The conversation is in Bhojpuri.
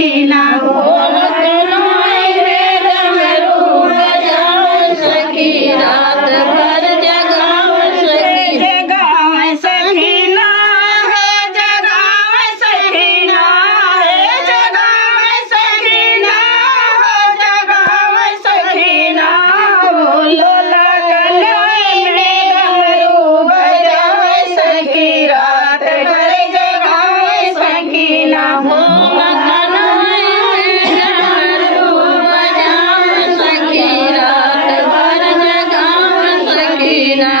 सखीना ढोल सुनाई रे डमरू बजाओ सखी रात भर जगाओ सखी जगावे सखीना है जगावे सखीना है जगावे सखीना हो जगावे सखीना बोलो लगन में डमरू बजावे सखी रात भर जगावे सखीना हो मगन डमरू बजाओ सखी रात भर जगाओ सखी ना